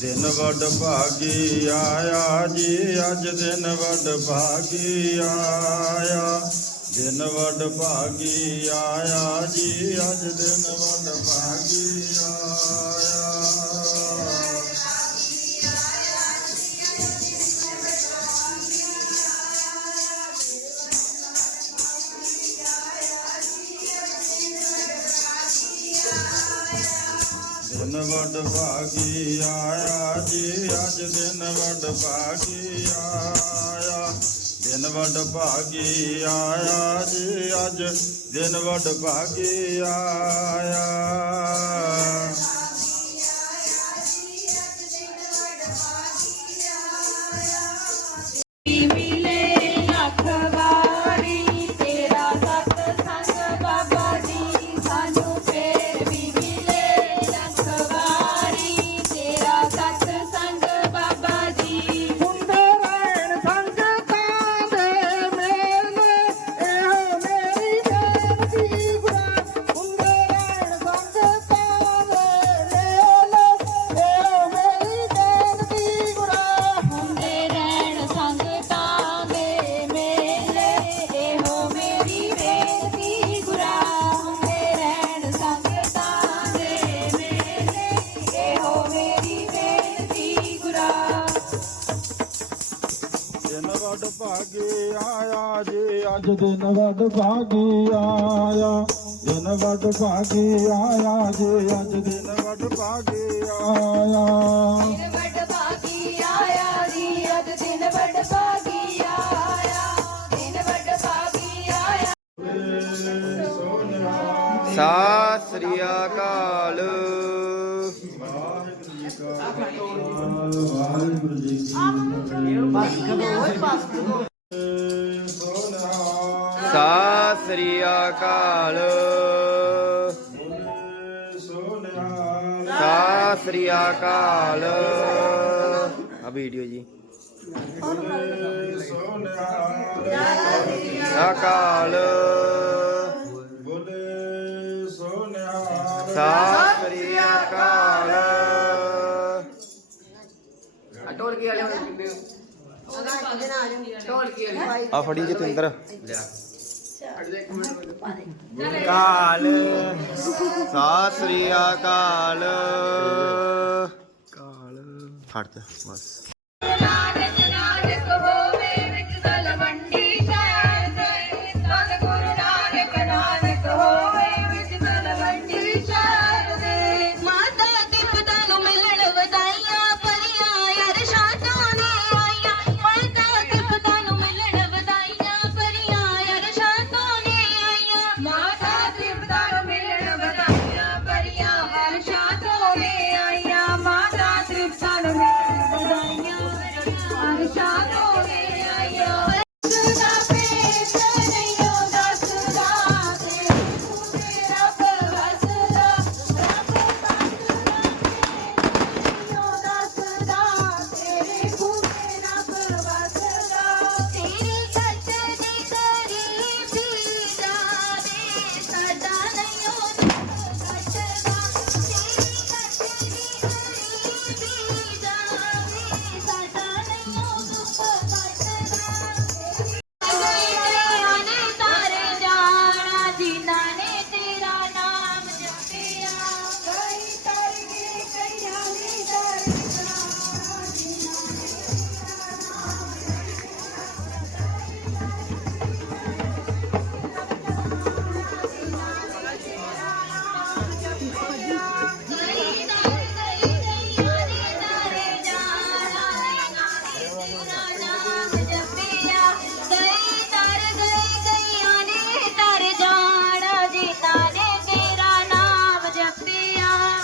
ਦਿਨ ਵੱਡ ਭਾਗੀ ਆਇਆ ਜੀ, ਅੱਜ ਦਿਨ ਵੱਡ ਭਾਗੀ ਆਇਆ। ਦਿਨ ਵੱਡ ਭਾਗੀ ਆਇਆ ਜੀ, ਅੱਜ ਦਿਨ ਵੱਡ ਭਾਗੀ ਆਇਆ। ਵੱਡ ਭਾਗੀ ਆਇਆ ਜੀ, ਅੱਜ ਦਿਨ ਵੱਡ ਭਾਗੀ ਆਇਆ। ਦਿਨ ਵੱਡ ਭਾਗੀ ਆਇਆ ਜੀ, ਅੱਜ ਦਿਨ ਵੱਡ ਭਾਗੀ ਆਇਆ। ਆਇਆ ਜੀ ਅੱਜ ਦਿਨ ਵੱਡ ਭਾਗੀ ਆਇਆ ਦਿਨ ਵੱਡ ਭਾਗੀ ਆਇਆ ਜੀ ਅੱਜ ਦਿਨ ਵੱਡ ਭਾਗੀ ਆਇਆ। ਦਿਨ ਵੱਡ ਭਾਗੀ ਆਇਆ ਜੀ ਅੱਜ ਦਿਨ ਵੱਡ ਭਾਗੀ ਆਇਆ ਦਿਨ ਵੱਡ ਭਾਗੀ ਆਇਆ। ਸਤਿ ਸ੍ਰੀ ਅਕਾਲ। ਵਾਹਿਗੁਰੂ ਜੀ ਕੀ ਸਤਿ ਅਕਾਲ। ਸਤਿ ਸ੍ਰੀ ਅਕਾਲ। ਆ ਵੀਡੀਓ ਜੀ। ਅਕਾਲ। ਬੋਲੇ ਸੋਨਿਆ ਸਤਿ ਸ੍ਰੀ ਅਕਾਲ। ਆ। ਫੜੀ ਜੇ ਤੁੰਦਰ ਕਾਲ। ਅਕਾਲ। ਕਾਲ। ਫੜ ਦੇ ਬਸ।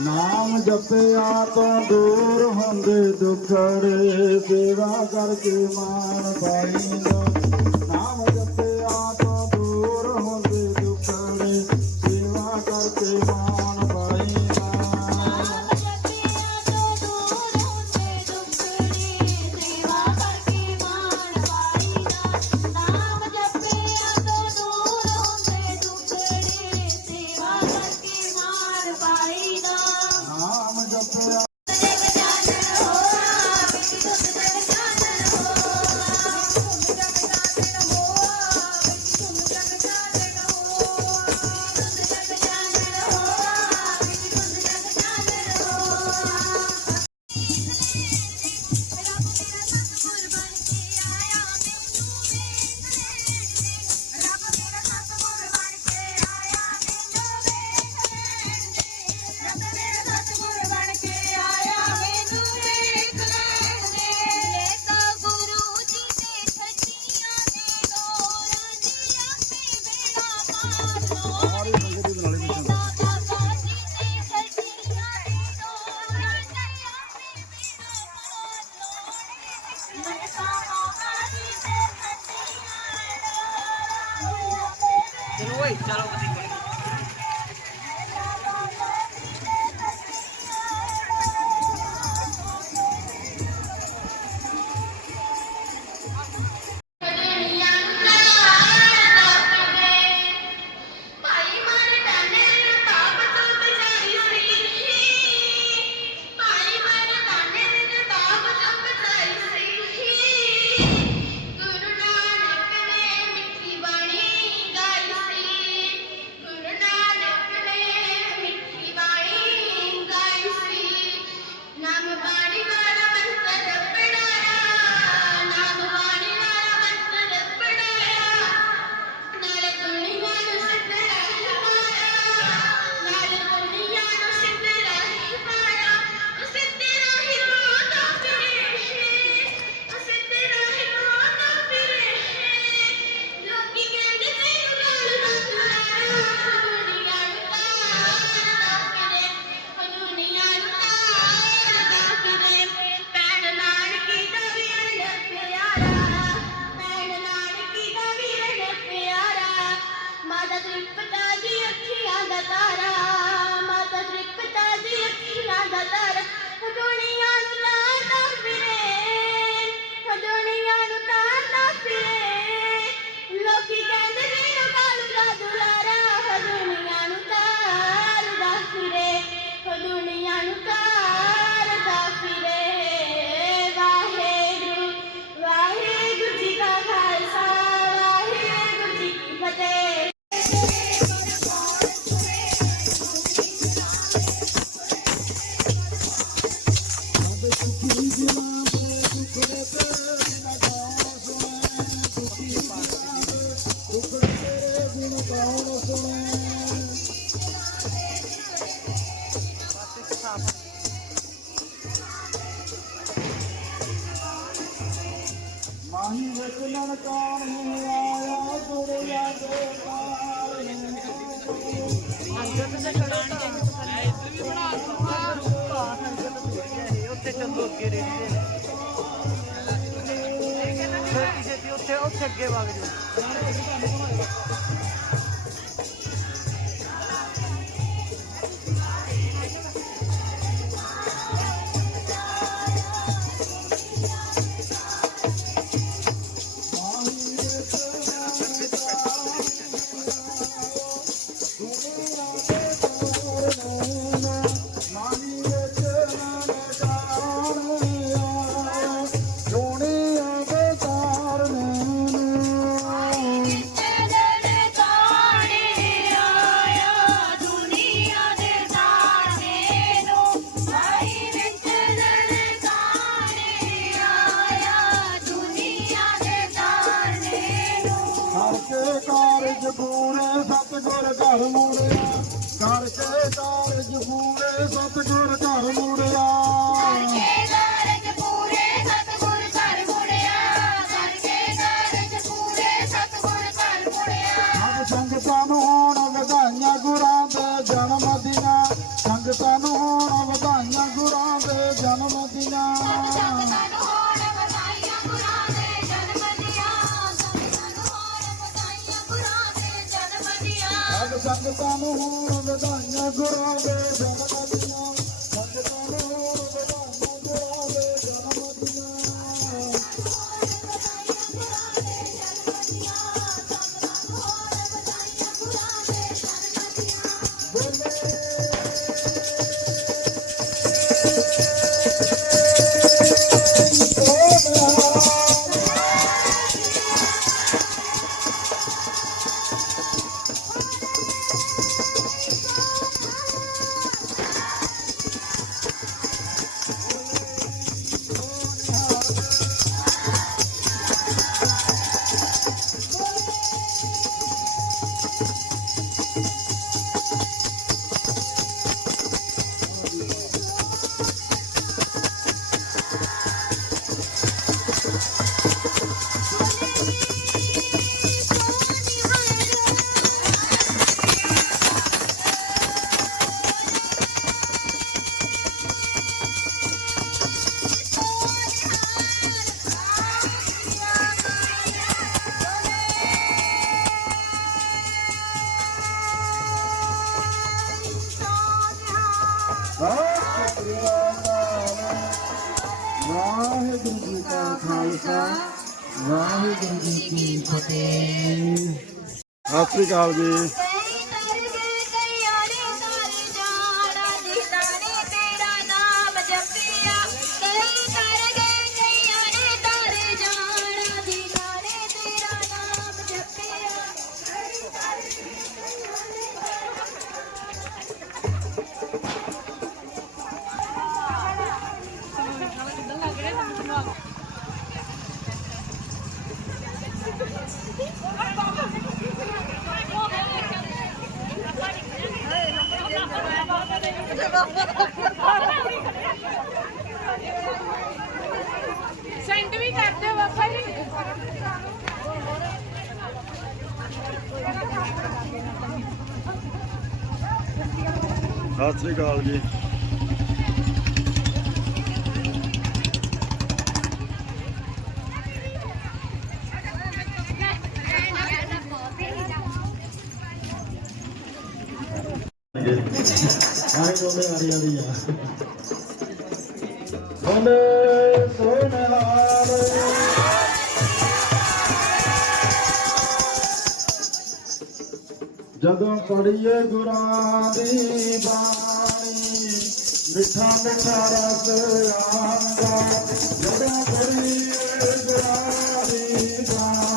ਨਾਮ ਜਪਿਆ। ਤੋਂ ਦੂਰ ਹੁੰਦੇ ਦੁਖੜੇ ਸੇਵਾ ਕਰਕੇ ਮਾਨ ਪਾਈਂਦਾ। ਭਾਈ ਅੱਗੇ ਵਗ ਜਾਓ। ਵਾਹਿਗੁਰੂ ਜੀ ਕੀ ਫਤਿਹ। ਸਤਿ ਸ੍ਰੀ ਅਕਾਲ ਜੀ। ਸਤਿ ਸ੍ਰੀ ਅਕਾਲ ਜੀ। ਜਦੋਂ ਪੜੀਏ ਗੁਰਾਂ ਦੀ ਬਾਣੀ ਮਿੱਠਾ ਮਿੱਠਾ ਰਸ ਆਉਂਦਾ। ਜਦੋਂ ਪੜੀਏ ਗੁਰਾਂ ਦੀ ਬਾਣੀ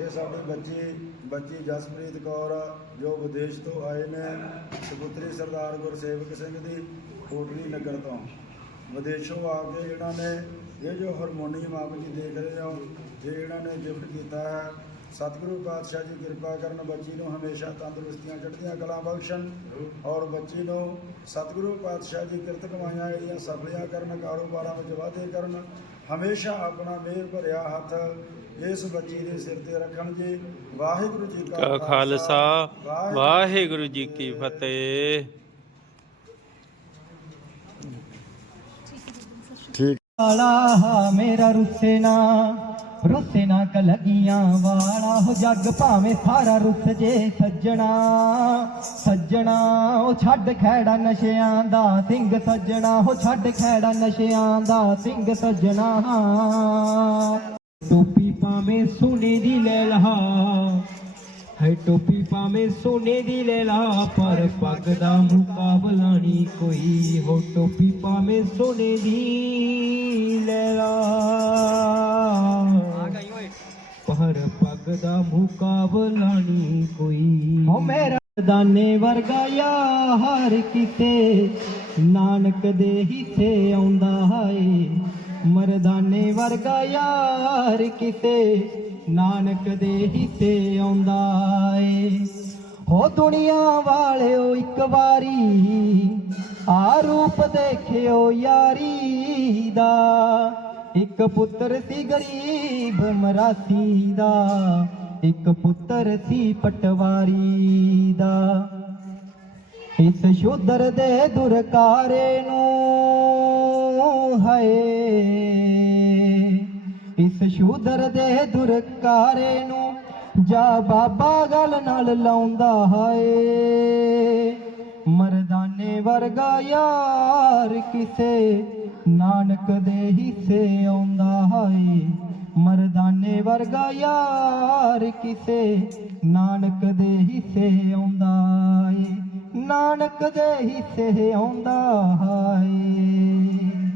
ਇਹ ਸਾਡੇ ਬੱਚੇ, ਬੱਚੀ ਜਸਪ੍ਰੀਤ ਕੌਰ, ਜੋ ਵਿਦੇਸ਼ ਤੋਂ ਆਏ ਨੇ ਸਪੁੱਤਰੀ ਸਰਦਾਰ ਗੁਰਸੇਵਕ ਸਿੰਘ ਦੀ ਕੋਟਲੀ ਨਗਰ ਤੋਂ। ਵਿਦੇਸ਼ੋਂ ਆ ਕੇ ਇਹਨਾਂ ਨੇ ਇਹ ਜੋ ਹਾਰਮੋਨੀਅਮ ਆਪ ਜੀ ਦੇਖ ਰਹੇ ਹੋ ਜੇ ਇਹਨਾਂ ਨੇ ਗਿਫਟ ਕੀਤਾ ਹੈ। ਸਤਿਗੁਰੂ ਪਾਤਸ਼ਾਹ ਜੀ ਕਿਰਪਾ ਕਰਨ ਬੱਚੀ ਨੂੰ ਹਮੇਸ਼ਾ ਤੰਦਰੁਸਤੀਆਂ ਚੜ੍ਹਦੀਆਂ ਕਲਾ ਬਖਸ਼ਣ ਔਰ ਬੱਚੀ ਨੂੰ ਸਤਿਗੁਰੂ ਪਾਤਸ਼ਾਹ ਜੀ ਕਿਰਤ ਕਮਾਈਆਂ ਜਿਹੜੀਆਂ ਸਫਲੀਆਂ ਕਰਨ, ਕਾਰੋਬਾਰਾਂ ਵਿੱਚ ਵਾਧੇ ਕਰਨ, ਹਮੇਸ਼ਾ ਆਪਣਾ ਮਿਹਰ ਭਰਿਆ ਹੱਥ ਇਸ ਬੱਚੀ ਦੇ ਸਿਰ ਤੇ ਰੱਖਣ ਜੀ। ਵਾਹਿਗੁਰੂ ਜੀ ਕਾ ਖਾਲਸਾ ਵਾਹਿਗੁਰੂ ਜੀ ਕੀ ਫਤਿਹ। ਠੀਕ। ਵਾਲਾ ਮੇਰਾ ਰੁੱਸੇ ਨਾ ਰੁੱਸੇ ਨਾ ਕਲਗੀਆਂ ਵਾਲਾ ਹੋ ਜੱਗ ਭਾਵੇਂ ਸਾਰਾ ਰੁੱਸ ਜੇ ਸੱਜਣਾ। ਸੱਜਣਾ ਉਹ ਛੱਡ ਖੈੜਾ ਨਸ਼ਿਆਂ ਦਾ ਸਿੰਘ ਸੱਜਣਾ ਉਹ ਛੱਡ ਖੈੜਾ ਨਸ਼ਿਆਂ ਦਾ ਸਿੰਘ ਸੱਜਣਾ। ਟੋਪੀ ਪਾਵੇਂ ਸੋਨੇ ਦੀ ਲੈ ਲਾ। ਹੈ ਟੋਪੀ ਪਾਵੇਂ ਸੋਨੇ ਦੀ ਲੈ ਲਾ ਪਰ ਪੱਗ ਦਾ ਮੁਕਾਬਲਾ ਨਹੀਂ ਕੋਈ। ਹੋ ਟੋਪੀ ਪਾਵੇਂ ਸੋਨੇ ਦੀ ਲੈ ਲਾ। ਪਰ ਪੱਗ ਦਾ ਮੁਕਾਬਲਾ ਨਹੀਂ ਕੋਈ। ਹੋ ਮੇਰਾ ਦਾਨੇ ਵਰਗਾ ਯਾਰ ਕਿਤੇ ਨਾਨਕ ਦੇ ਹਿੱਸੇ ਆਉਂਦਾ ਹੈ ਮਰਦਾਨੇ ਵਰਗਾ ਯਾਰ ਕਿਤੇ, ਨਾਨਕ ਦੇ ਹਿੱਸੇ ਆਉਂਦਾ ਏ। ਹੋ ਦੁਨੀਆ ਵਾਲਿਓ, ਇੱਕ ਵਾਰੀ ਆ ਰੂਪ ਦੇਖਿਓ ਯਾਰੀ ਦਾ। ਇੱਕ ਪੁੱਤਰ ਸੀ ਗਰੀਬ ਮਰਾਸੀ ਦਾ, ਇੱਕ ਪੁੱਤਰ ਸੀ ਪਟਵਾਰੀ ਦਾ। ਇਸ ਸ਼ੂਦਰ ਦੇ ਦੁਰਕਾਰੇ ਨੂੰ, ਹਾਏ। ਇਸ ਸ਼ੂਦਰ ਦੇ ਦੁਰਕਾਰੇ ਨੂੰ ਜਾ ਬਾਬਾ ਗੱਲ ਨਾਲ ਲਾਉਂਦਾ, ਹਾਏ। ਮਰਦਾਨੇ ਵਰਗਾ ਯਾਰ ਕਿਸੇ, ਨਾਨਕ ਦੇ ਹਿੱਸੇ ਆਉਂਦਾ, ਹਾਏ। ਮਰਦਾਨੇ ਵਰਗਾ ਯਾਰ ਕਿਸੇ, ਨਾਨਕ ਦੇ ਹਿੱਸੇ ਆਉਂਦਾ ਏ ਨਾਨਕ ਦੇ ਹਿੱਸੇ ਆਉਂਦਾ ਹਾਏ।